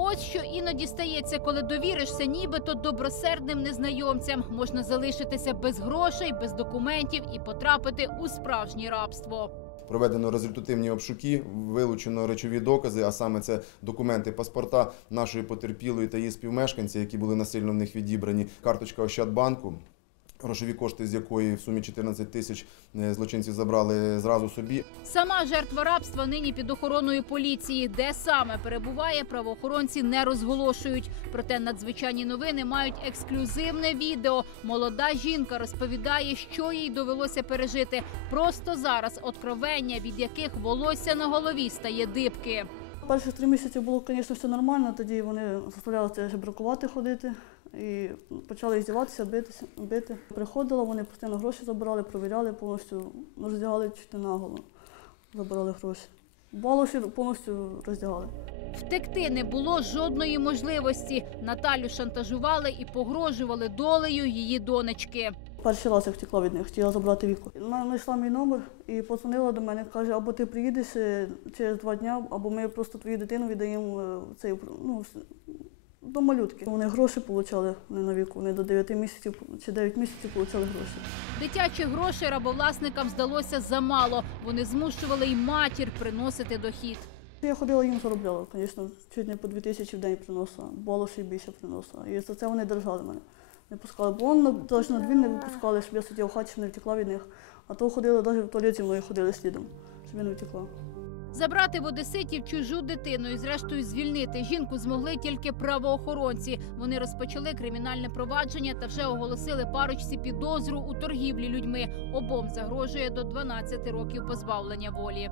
Ось що іноді стається, коли довіришся нібито добросердним незнайомцям. Можна залишитися без грошей, без документів і потрапити у справжнє рабство. Проведено результативні обшуки, вилучено речові докази, а саме це документи, паспорта нашої потерпілої та її співмешканця, які були насильно в них відібрані, карточка Ощадбанку. Грошові кошти, з якої в сумі 14 тисяч е, злочинці забрали зразу собі. Сама жертва рабства нині під охороною поліції. Де саме перебуває, правоохоронці не розголошують. Проте надзвичайні новини мають ексклюзивне відео. Молода жінка розповідає, що їй довелося пережити. Просто зараз откровення, від яких волосся на голові стає дибки. Перші три місяці було, звісно, все нормально. Тоді вони заставляли це жебракувати ходити і почали здіватися, битися, бити. Приходила, вони постійно гроші забирали, провіряли повністю, роздягали чуть не наголо, забирали гроші. Балоші повністю роздягали. Втекти не було жодної можливості. Наталю шантажували і погрожували долею її донечки. Перший раз я втекла від них, хотіла забрати віку. Вона знайшла мій номер і подзвонила до мене, каже, або ти приїдеш е, через два дні, або ми просто твою дитину віддаємо е, в цей ну, до малютки. Вони гроші отримали не на віку, вони до 9 місяців чи 9 місяців отримали гроші. Дитячих грошей рабовласникам здалося замало. Вони змушували й матір приносити дохід. Я ходила їм заробляла, звісно, чуть не по 2 тисячі в день приносила, балоші більше приносила. І за це вони держали мене. Не пускали, бо навіть на двір не випускали, щоб я сиділа в хаті, щоб не втекла від них. А то ходили навіть в туалет зі мною ходили слідом, щоб я не втекла. Забрати в одеситів чужу дитину і зрештою звільнити жінку змогли тільки правоохоронці. Вони розпочали кримінальне провадження та вже оголосили парочці підозру у торгівлі людьми. Обом загрожує до 12 років позбавлення волі.